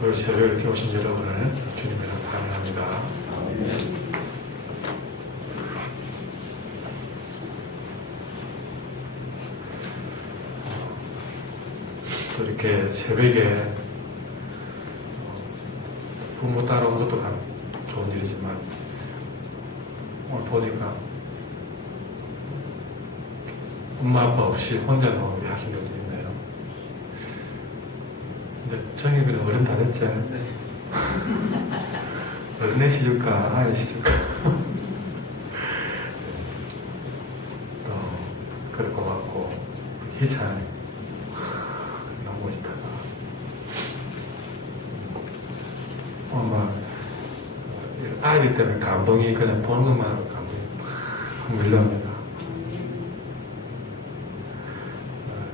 오늘 새벽에 이렇게 오신 여러분을 주님으로 환영합니다. 또 이렇게 새벽에 부모 따라온 것도 좋은 일이지만 오늘 보니까 엄마 아빠 없이 혼자 노는 하신들도 있네요. 근데 정희들은 어른 다 됐지? 네. 어른의 시줄까 아이의 시줄까? 그럴 것 같고 희찬 너무 멋있다. 엄마 아이들 때문에 감동이 그냥 보는 것만으로 감동이 확 밀려옵니다.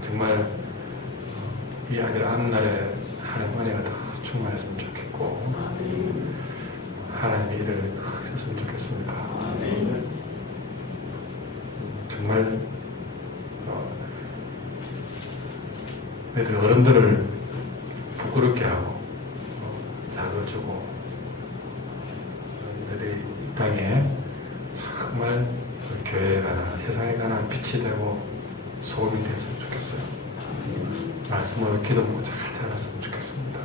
정말 이 아이들 아는 날에 하나님 은혜가 더 충만했으면 좋겠고 하나님의 이들을 크셨으면 좋겠습니다. 정말 애들 어른들을 부끄럽게 하고 작아주고 애들이 이 땅에 정말 교회에 가나 세상에 가나 빛이 되고 소금이 되었으면 좋겠어요. 말씀으로 기도 먹고 잘 자랐으면 좋겠습니다.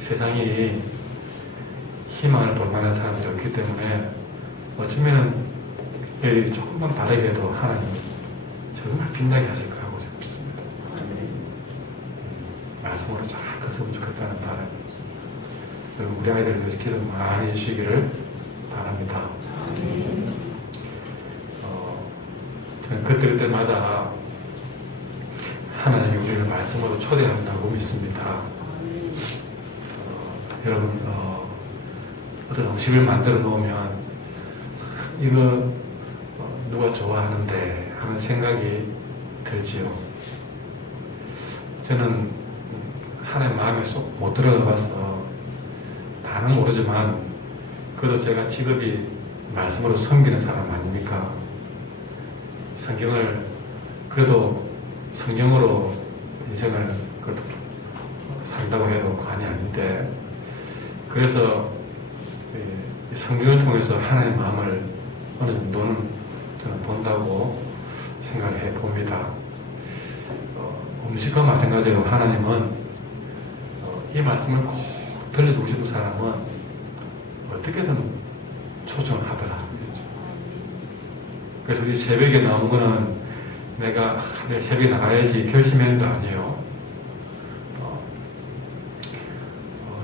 세상이 희망을 볼 만한 사람들이 없기 때문에 어쩌면 애들이 조금만 바르게 해도 하나님 정말 빛나게 하실 거라고 믿습니다. 말씀으로 잘 컸으면 좋겠다는 바람. 여러분 우리 아이들을 위해서 기도 많이 해주시기를 바랍니다. 저는 그때마다 하나님이 우리를 말씀으로 초대한다고 믿습니다. 여러분 어떤 음식을 만들어 놓으면 이거 누가 좋아하는데 하는 생각이 들지요. 저는 하나님 마음에 쏙 못 들어가 봐서 다는 모르지만 그래도 제가 직업이 말씀으로 섬기는 사람 아닙니까? 성경을 그래도 성경으로 인생을 그래도 산다고 해도 관이 아닌데 그래서 성경을 통해서 하나님의 마음을 어느 정도는 저는 본다고 생각을 해봅니다. 음식과 마찬가지로 하나님은 이 말씀을 꼭 들려주고 싶은 사람은 어떻게든 초청을 하더라. 그래서 우리 새벽에 나온 거는 내가 새벽에 나가야지 결심했는도 아니에요.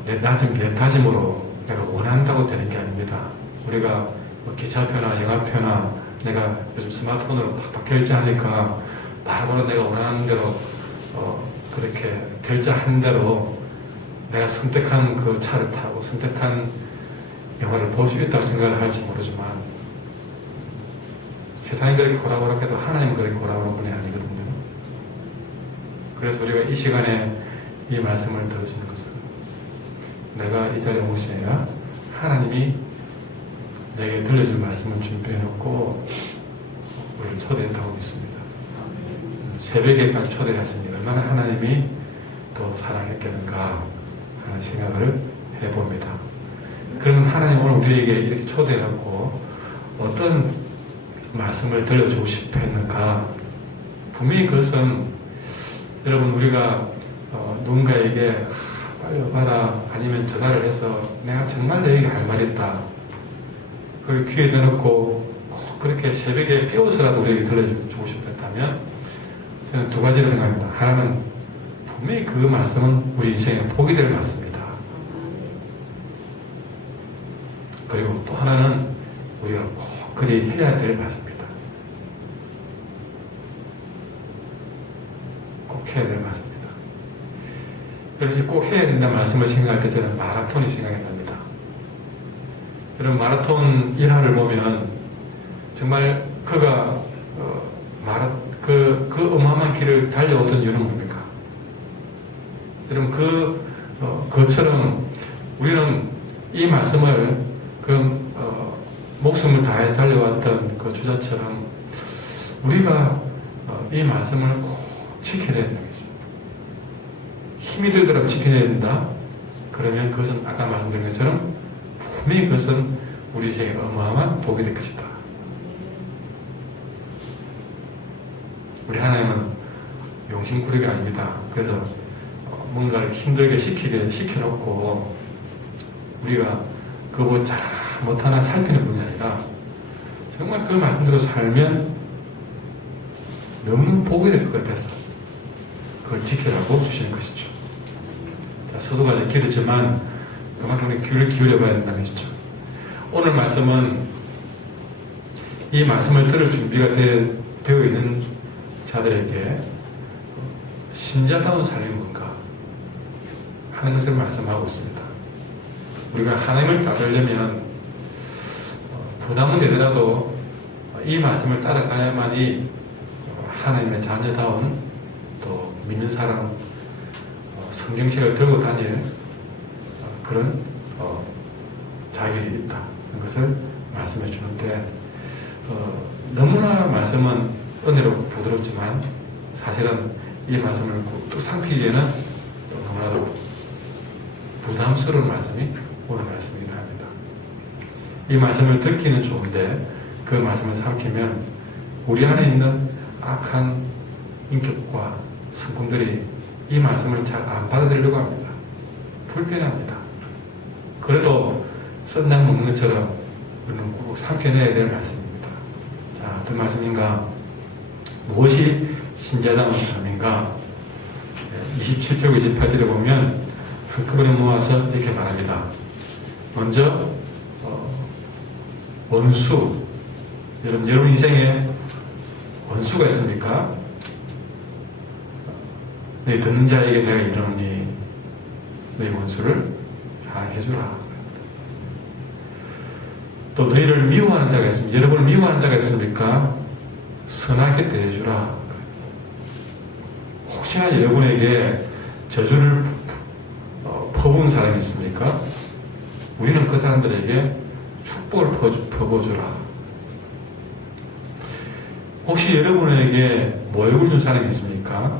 내 다짐으로 내가 원한다고 되는 게 아닙니다. 우리가 기차표나 영화표나 내가 요즘 스마트폰으로 팍팍 결제하니까 바로 내가 원하는 대로 그렇게 결제한 대로 내가 선택한 그 차를 타고 선택한 영화를 볼 수 있다고 생각을 할지 모르지만 세상이 그렇게 고라고락해도 하나님은 그렇게 고라고락 분이 아니거든요. 그래서 우리가 이 시간에 이 말씀을 들어주는 것은 내가 이 자리에 온 것이 아니라 하나님이 내게 들려줄 말씀을 준비해놓고 우리를 초대했다고 믿습니다. 새벽에까지 초대하시니 얼마나 하나님이 더 사랑했겠는가 하는 생각을 해봅니다. 그러면 하나님 오늘 우리에게 이렇게 초대해놓고 어떤 말씀을 들려주고 싶어 했는가? 분명히 그것은 여러분 우리가 누군가에게 빨리 와봐라 아니면 전화를 해서 내가 정말 너에게 할 말이 있다 그걸 귀에 내놓고 꼭 그렇게 새벽에 깨워서라도 우리에게 들려주고 싶어 했다면 저는 두 가지를 생각합니다. 하나는 분명히 그 말씀은 우리 인생에 복이 될 말씀이다. 그리고 또 하나는 우리가 꼭 그리 해야 될 말씀입니다. 꼭 해야 될 말씀입니다. 여러분 꼭 해야 된다는 말씀을 생각할 때 저는 마라톤이 생각이 납니다. 여러분 마라톤 1화를 보면 정말 그가 그 어마어마한 길을 달려오던 이유는 뭡니까? 여러분 그것처럼 우리는 이 말씀을 목숨을 다해서 달려왔던 그 주자처럼 우리가 이 말씀을 꼭 지켜야 된다는 거죠. 힘이 들도록 지켜야 된다. 그러면 그것은 아까 말씀드린 것처럼 분명히 그것은 우리 인생에 어마어마한 복이 될 것이다. 우리 하나님은 용심구리가 아닙니다. 그래서 뭔가를 힘들게 시켜놓고 우리가 그거 잘하나 못하나 살피는 분이 아니라 정말 그 말씀대로 살면 너무 복이 될 것 같아서 그걸 지키라고 주시는 것이죠. 자, 서두가 이제 길었지만 그만큼 우리 귀를 기울여 봐야 된다는 것이죠. 오늘 말씀은 이 말씀을 들을 준비가 되어 있는 자들에게 신자다운 삶이 뭔가 하는 것을 말씀하고 있습니다. 우리가 하나님을 따르려면 부담은 되더라도 이 말씀을 따라가야만이 하나님의 자녀다운 또 믿는 사람 성경책을 들고 다닐 그런 자격이 있다. 것을 말씀해 주는데 너무나 말씀은 은혜롭고 부드럽지만 사실은 이 말씀을 또 상필기에는 너무나도 부담스러운 말씀이 오늘 말씀이기도 합니다. 이 말씀을 듣기는 좋은데 그 말씀을 삼키면 우리 안에 있는 악한 인격과 성품들이 이 말씀을 잘 안 받아들이려고 합니다. 불편합니다. 그래도 썬당 먹는 것처럼 우리는 꼭 삼켜내야 될 말씀입니다. 자, 어떤 말씀인가? 무엇이 신자다운 삶인가? 27절, 28절에 보면 한꺼번에 모아서 이렇게 말합니다. 먼저 원수. 여러분 인생에 원수가 있습니까? 너희 듣는 자에게 내가 이러니 너희 원수를 사랑해주라. 또 너희를 미워하는 자가 있습니까? 여러분을 미워하는 자가 있습니까? 선하게 대해주라. 혹시나 여러분에게 저주를 퍼부은 사람이 있습니까? 우리는 그 사람들에게 축복을 퍼부어주라. 혹시 여러분에게 모욕을 준 사람이 있습니까?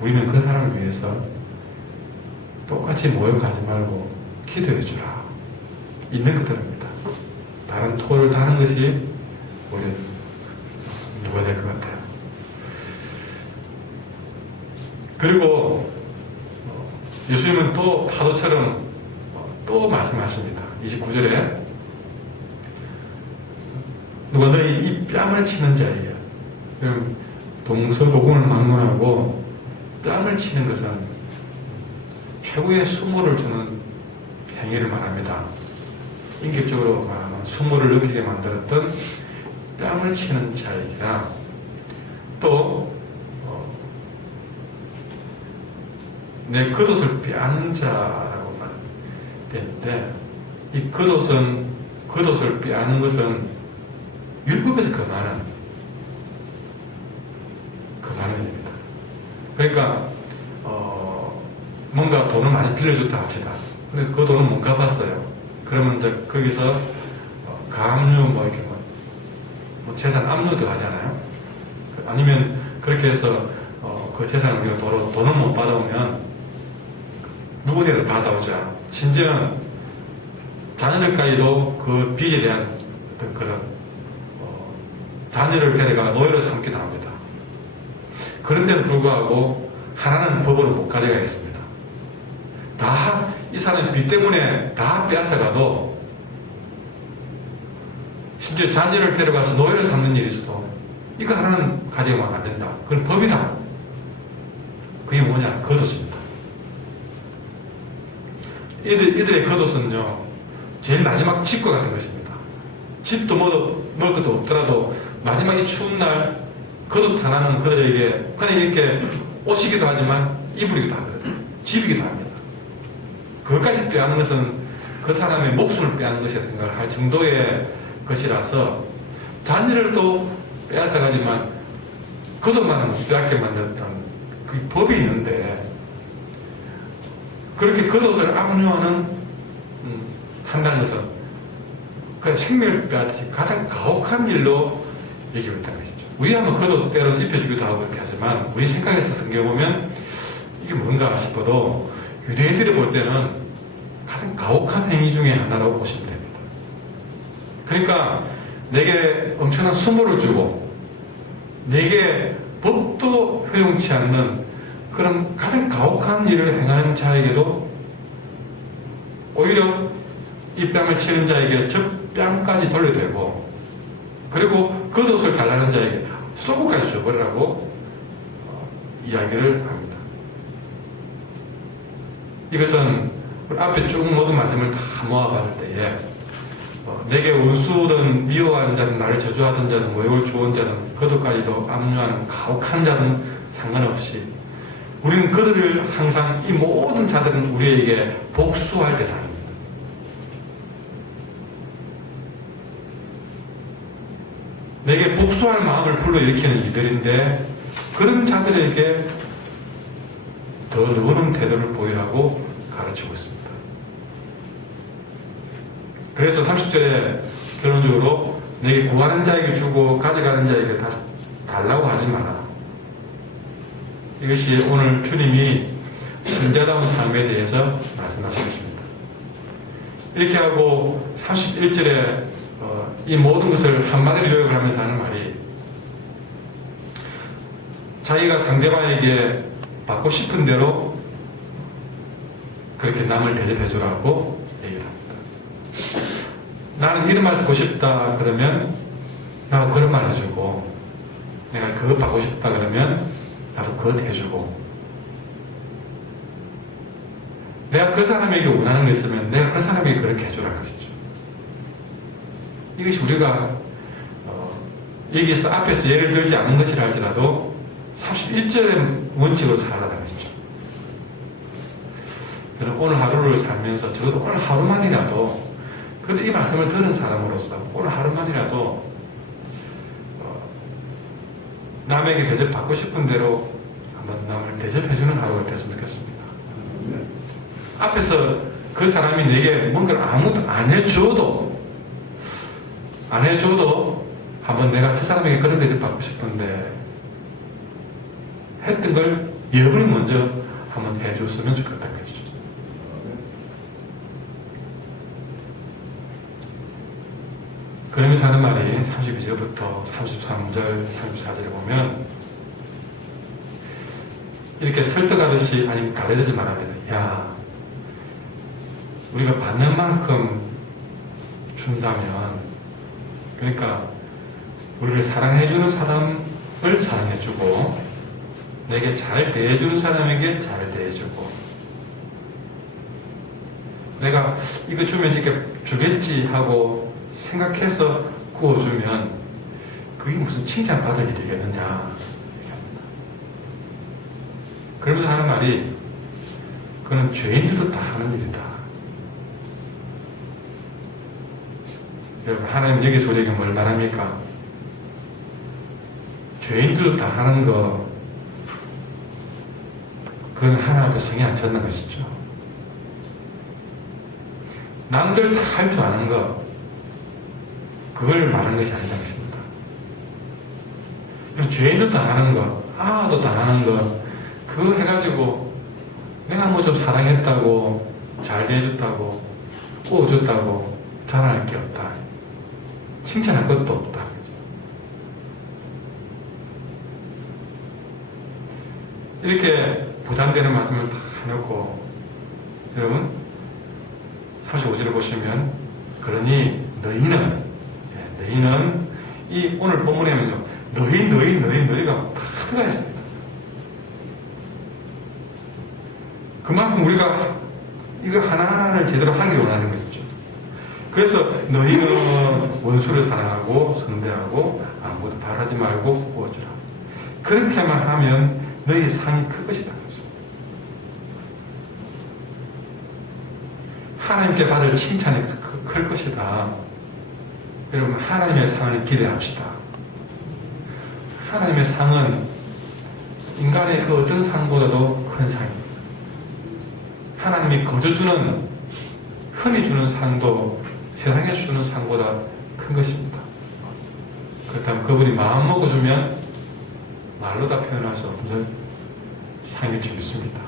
우리는 그 사람을 위해서 똑같이 모욕하지 말고 기도해주라. 있는 그대로입니다. 다른 토를 다는 것이 오히려 누가 될 것 같아요. 그리고 예수님은 또 파도처럼 또 말씀하십니다. 29절에 누가 너희 이 뺨을 치는 자에게, 동서고금을 막론하고 뺨을 치는 것은 최고의 수모를 주는 행위를 말합니다. 인격적으로 말하면 수모를 느끼게 만들었던 뺨을 치는 자에게라. 또 내 겉옷을 빼앗는 자라고 말되는데, 이 겉옷을 빼앗는 것은 율법에서 금하는 일입니다. 그러니까 뭔가 돈을 많이 빌려줬다 합시다. 근데 그 돈은 못 갚았어요. 그러면 이제 거기서 가압류 이렇게 뭐 재산 압류도 하잖아요. 아니면 그렇게 해서 그 재산을 우리가 돈을 못 받아오면 누구에게도 받아오자. 심지어는 자녀들까지도 그 빚에 대한 어떤 그런 자녀를 데려가 노예로 삼기도 합니다. 그런데도 불구하고 하나는 법으로 못 가져가겠습니다. 다 이 사람의 빚 때문에 다 빼앗아가도, 심지어 자녀를 데려가서 노예를 삼는 일이 있어도 이거 하나는 가져가면 안 된다. 그건 법이다. 그게 뭐냐? 겉옷입니다. 이들의 겉옷은요, 제일 마지막 집과 같은 것입니다. 집도 먹을 것도 없더라도 마지막 이 추운 날 겉옷 하나는 그들에게 그냥 이렇게 옷이기도 하지만 이불이기도 하거든요. 집이기도 합니다. 그것까지 빼앗는 것은 그 사람의 목숨을 빼앗는 것이라 생각을 할 정도의 것이라서, 자녀를 또 빼앗아가지만 겉옷만은 못 빼앗게 만들었던 그 법이 있는데, 그렇게 겉옷을 압류하는 한다는 것은 그 생명을 빼앗듯이 가장 가혹한 일로 얘기하고 있다는 것이죠. 우리 한번 겉옷 때로 입혀주기도 하고 이렇게 하지만, 우리 생각에서 성경 보면 이게 뭔가 싶어도 유대인들이 볼 때는 가장 가혹한 행위 중에 하나라고 보시면 됩니다. 그러니까 내게 엄청난 수모를 주고 내게 법도 회용치 않는 그런 가장 가혹한 일을 행하는 자에게도 오히려 이 뺨을 치는 자에게 저 뺨까지 돌려대고 그리고 겉옷을 달라는 자에게 속옷까지 줘버리라고 이야기를 합니다. 이것은 우리 앞에 쭉 모든 말씀을 다 모아봤을 때에 내게 원수든 미워하는 자든 나를 저주하던 자든 모욕을 주온 자든 그들까지도 압류하는 가혹한 자든 상관없이 우리는 그들을 항상 이 모든 자들은 우리에게 복수할 대상입니다. 내게 복수할 마음을 불러일으키는 이들인데 그런 자들에게 더 너그러운 태도를 보이라고 가르치고 있습니다. 그래서 30절에 결론적으로 내게 구하는 자에게 주고 가져가는 자에게 다 달라고 하지 마라. 이것이 오늘 주님이 신자다운 삶에 대해서 말씀하신 것입니다. 이렇게 하고 31절에 이 모든 것을 한마디로 요약을 하면서 하는 말이 자기가 상대방에게 받고 싶은 대로 그렇게 남을 대접해 주라고 얘기를 합니다. 나는 이런 말 듣고 싶다 그러면 나도 그런 말 해주고 내가 그거 받고 싶다 그러면 나도 그것 해주고 내가 그 사람에게 원하는 게 있으면 내가 그 사람에게 그렇게 해주라는 것이죠. 이것이 우리가 여기서 앞에서 예를 들지 않은 것이라 할지라도 31절의 원칙으로 살아가는 것이죠. 저는 오늘 하루를 살면서 적어도 오늘 하루만이라도 그래도 이 말씀을 들은 사람으로서 오늘 하루만이라도 남에게 대접받고 싶은 대로 한번 남을 대접해주는 하루가 됐으면 좋겠습니다. 앞에서 그 사람이 내게 뭔가를 아무도 안 해줘도 한번 내가 저 사람에게 그런 대접받고 싶은데 했던 걸 여러분이 먼저 한번 해줬으면 좋겠다는 거죠. 그러면서 하는 말이 32절부터 33절, 34절에 보면 이렇게 설득하듯이 아니면 가르치지 말합니다. 야, 우리가 받는 만큼 준다면 그러니까 우리를 사랑해주는 사람을 사랑해주고 내게 잘 대해주는 사람에게 잘 대해주고 내가 이거 주면 이렇게 주겠지 하고 생각해서 구워주면 그게 무슨 칭찬받을 일이 되겠느냐 얘기합니다. 그러면서 하는 말이 그건 죄인들도 다 하는 일이다. 여러분 하나님 여기서 우리에게 뭘 말합니까? 죄인들도 다 하는 거 그건 하나도 성에 안 찼는 것이죠. 남들 다 할 줄 아는 거 그걸 말하는 것이 아니라는 것입니다. 죄인도 다 하는 거, 아도 다 하는 거, 그거 해가지고 내가 뭐 좀 사랑했다고, 잘 대해줬다고, 구워줬다고 자랑할 게 없다. 칭찬할 것도 없다. 이렇게 부담되는 말씀을 다 해놓고 여러분 35절을 보시면 그러니 너희는 이 오늘 본문에는요 너희가 다 들어가 있습니다. 그만큼 우리가 이거 하나하나를 제대로 하기를 원하는 것이죠. 그래서 너희는 원수를 사랑하고 선대하고 아무것도 바라지 말고 구워주라. 그렇게만 하면 너희 상이 클 것이다. 하나님께 받을 칭찬이 클 것이다. 여러분 하나님의 상을 기대합시다. 하나님의 상은 인간의 그 어떤 상보다도 큰 상입니다. 하나님이 거저 주는 흔히 주는 상도 세상에 주는 상보다 큰 것입니다. 그렇다면 그분이 마음 먹어주면 말로 다 표현할 수 없는 상일 줄 믿습니다.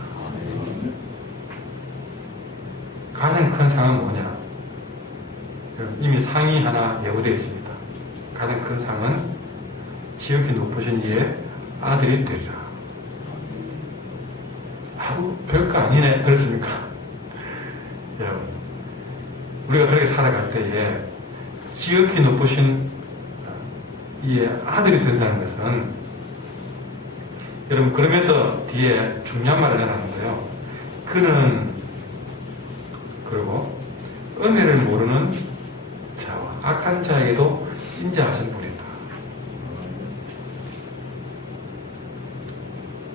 가장 큰 상은 뭐냐? 이미 상이 하나 예고되어 있습니다. 가장 큰 상은 지극히 높으신 이의 아들이 되리라. 아우, 별거 아니네. 그렇습니까? 여러분, 우리가 그렇게 살아갈 때에 지극히 높으신 이의 아들이 된다는 것은, 여러분, 그러면서 뒤에 중요한 말을 해놨는데요. 그는, 그리고 은혜를 모르는 자와 악한 자에게도 인자하신 분이다.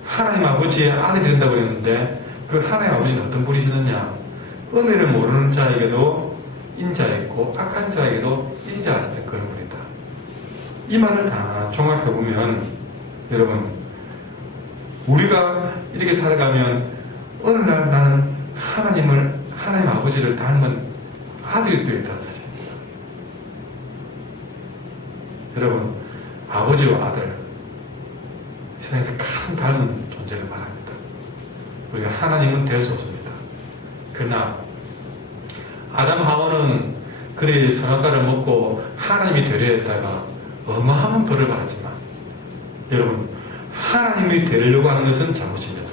하나님 아버지의 아들이 된다고 했는데, 그 하나님 아버지는 어떤 분이시느냐? 은혜를 모르는 자에게도 인자했고 악한 자에게도 인자하셨던 그런 분이다. 이 말을 다 종합해보면, 여러분, 우리가 이렇게 살아가면 어느 날 나는 하나님 아버지를 닮은 아들이 되었다는 사실입니다. 여러분, 아버지와 아들, 세상에서 가장 닮은 존재를 말합니다. 우리가 하나님은 될 수 없습니다. 그러나 아담 하와는 그들이 선악과를 먹고 하나님이 되려 했다가 어마어마한 벌을 받았지만, 여러분, 하나님이 되려고 하는 것은 잘못입니다.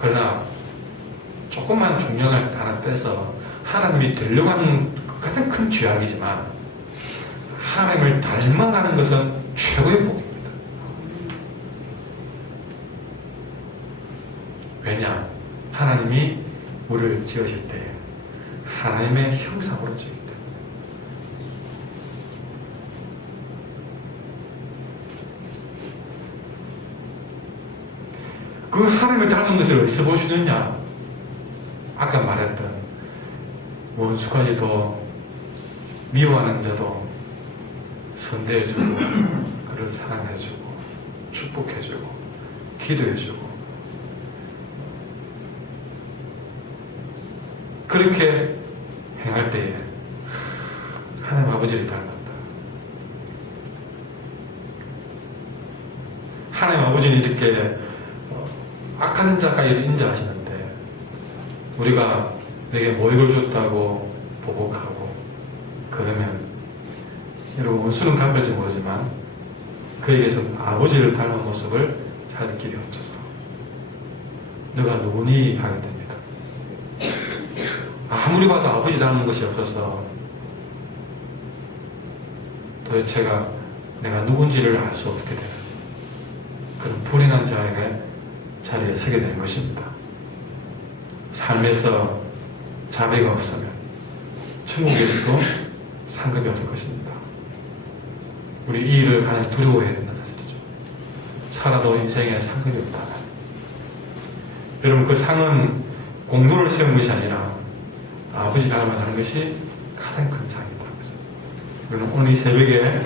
그러나 조금만 중량을 하나 떼서 하나님이 되려고 하는 가장 큰 죄악이지만, 하나님을 닮아가는 것은 최고의 복입니다. 왜냐? 하나님이 우리를 지으실 때 하나님의 형상으로 지었기 때문에. 그 하나님을 닮은 것을 어디서 보시느냐? 아까 말했던 원수까지도 미워하는 자도 선대해주고 그를 사랑해주고 축복해주고 기도해주고, 그렇게 행할 때에 하나님 아버지를 닮았다. 하나님 아버지는 이렇게 악한 자까지 인자하시는데, 우리가 내게 모욕을 줬다고 보복하고 그러면, 여러분, 원수는 갚을지 모르지만 그에게서는 아버지를 닮은 모습을 찾을 길이 없어서 너가 누구니 하게 됩니다. 아무리 봐도 아버지 닮은 것이 없어서 도대체가 내가 누군지를 알 수 없게 되는 그런 불행한 자리에 서게 되는 것입니다. 삶에서 자비가 없으면 천국에서도 상급이 없을 것입니다. 우리 이 일을 가장 두려워해야 된다는 사실이죠. 살아도 인생에 상급이 없다. 여러분, 그 상은 공로를 세운 것이 아니라 아버지 닮아가는 것이 가장 큰 상이다. 우리는 오늘 이 새벽에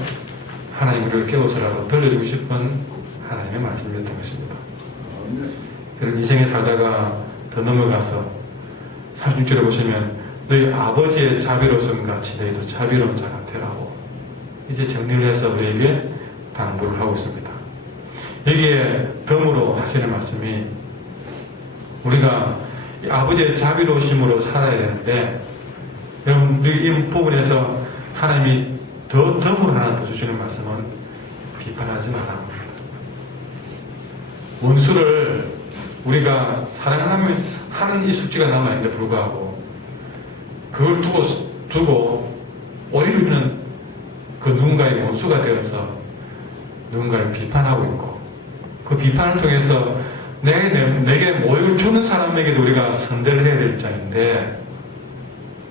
하나님 우리를 깨워서라도 들려주고 싶은 하나님의 말씀이었던 것입니다. 여러분, 인생에 살다가 더 넘어가서 36절에 보시면 너희 아버지의 자비로움 같이 너희도 자비로운 자가 되라고 이제 정리를 해서 우리에게 당부를 하고 있습니다. 여기에 덤으로 하시는 말씀이, 우리가 이 아버지의 자비로우심으로 살아야 되는데, 여러분, 이 부분에서 하나님이 덤으로 하나 더 주시는 말씀은 비판하지 마라. 원수를 우리가 사랑하면 하는 이 숙제가 남아있는데 불구하고 그걸 두고 오히려 우리는 그 누군가의 원수가 되어서 누군가를 비판하고 있고, 그 비판을 통해서 내게 모욕을 주는 사람에게도 우리가 선대를 해야 될 입장인데,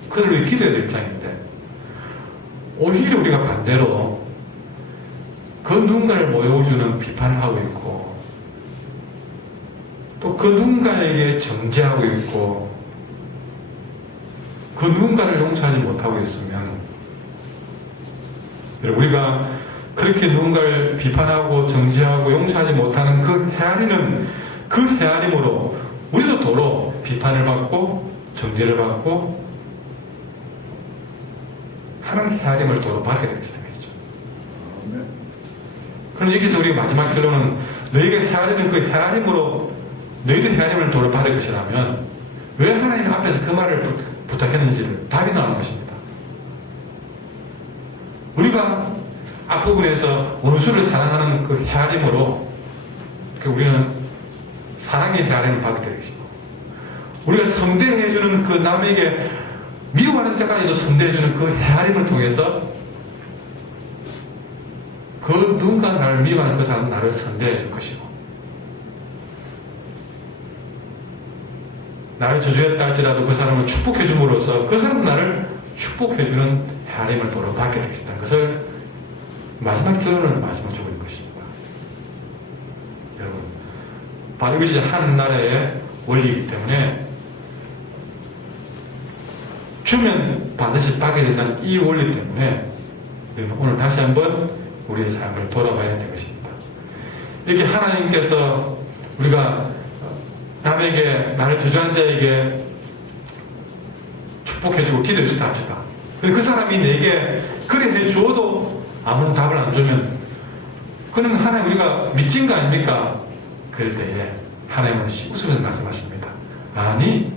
그들을 위해 기도해야 될 입장인데, 오히려 우리가 반대로 그 누군가를 모욕을 주는 비판을 하고 있고, 또 그 누군가에게 정죄하고 있고, 그 누군가를 용서하지 못하고 있으면, 우리가 그렇게 누군가를 비판하고 정죄하고 용서하지 못하는 그 헤아리는, 그 헤아림으로 우리도 도로 비판을 받고 정죄를 받고 하는 헤아림을 도로 받게 되기 때문이죠. 그럼 여기서 우리가 마지막 결론은, 너희가 헤아리는 그 헤아림으로 너희도 헤아림을 도로 받을 것이라면 왜 하나님 앞에서 그 말을 부탁했는지를 답이 나오는 것입니다. 우리가 앞부분에서 원수를 사랑하는 그 헤아림으로 우리는 사랑의 헤아림을 받게 되시고, 우리가 선대해주는 그 남에게 미워하는 자까지도 선대해주는 그 헤아림을 통해서 그 누군가 나를 미워하는 그 사람은 나를 선대해 줄 것이고, 나를 저주했다 할지라도 그 사람을 축복해 줌으로써 그 사람은 나를 축복해 주는 헤아림을 도로 받게 되겠다는 것을 마지막 결론을 말씀해주고 있는 것입니다. 여러분, 바로 이것이 하늘나라의 원리이기 때문에 주면 반드시 받게 된다는 이 원리 때문에 오늘 다시 한번 우리의 삶을 돌아봐야 될 것입니다. 이렇게 하나님께서 우리가 남에게, 나를 저주하는 자에게 축복해주고 기도해준다 합시다. 그 사람이 내게 그래 해주어도 아무런 답을 안 주면 그는 하나님 우리가 미친 거 아닙니까? 그럴 때에 하나님은 웃으면서 말씀하십니다. 아니,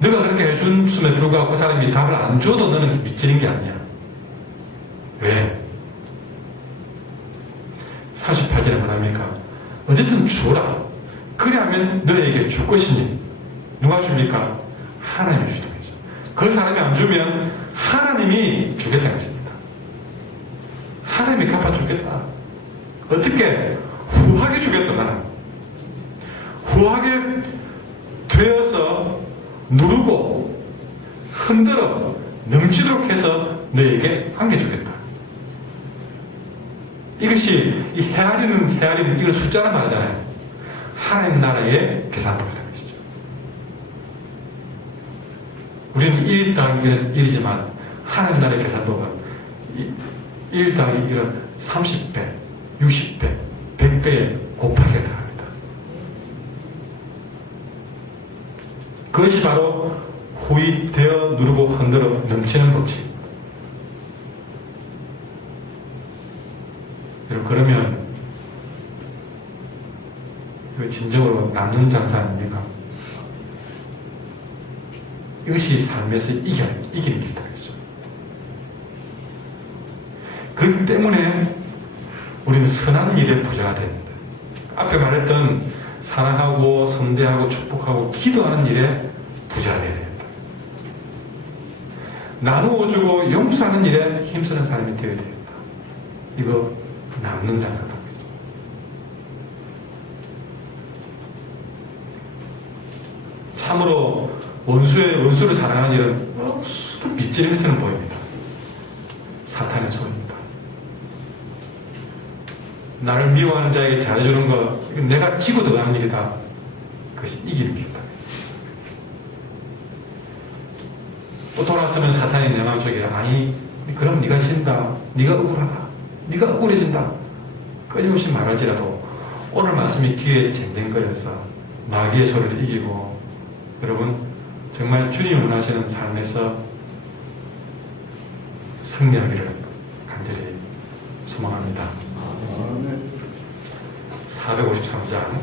너가 그렇게 해준음에 불구하고 그 사람이 답을 안 줘도 너는 미치는 게 아니야. 왜? 38절에 뭐랍니까? 어쨌든 주라. 그래야면 너에게 줄 것이니. 누가 줍니까? 하나님이 주시는 거죠. 그 사람이 안 주면 하나님이 주겠다는 것입니다. 하나님이 갚아주겠다. 어떻게? 후하게 주겠다, 나는. 후하게 되어서 누르고 흔들어 넘치도록 해서 너에게 안겨주겠다. 이것이 이 헤아리는 이걸 숫자로 말하잖아요. 하나님 나라의 계산법이라는 것이죠. 우리는 1 더하기 1이지만 하나님 나라의 계산법은 1 더하기 1은 30배, 60배, 100배에 곱하기가 나갑니다. 그것이 바로 후입되어 누르고 흔들어 넘치는 법칙입니다. 여러분, 그러면 그 진정으로 남는 장사 아닙니까? 이것이 삶에서 이기는 길이죠. 그렇기 때문에 우리는 선한 일에 부자가 됩니다. 앞에 말했던 사랑하고 선대하고 축복하고 기도하는 일에 부자가 되어야 됩니다. 나누어주고 용서하는 일에 힘쓰는 사람이 되어야 됩니다. 이거 남는 장사다. 참으로 원수를 사랑하는 일은 빚지는 것처럼 보입니다. 사탄의 소입니다. 나를 미워하는 자에게 잘해주는 것, 이건 내가 지고 들어가는 일이다. 그것이 이기는 길이다. 또 돌아서면 사탄이 내 마음속에, 아니, 그럼 네가 진다. 네가 억울하다. 네가 억울해진다. 끊임없이 말할지라도 오늘 말씀이 귀에 쟁쟁거려서 마귀의 소리를 이기고, 여러분 정말 주님이 원하시는 삶에서 승리하기를 간절히 소망합니다. 453장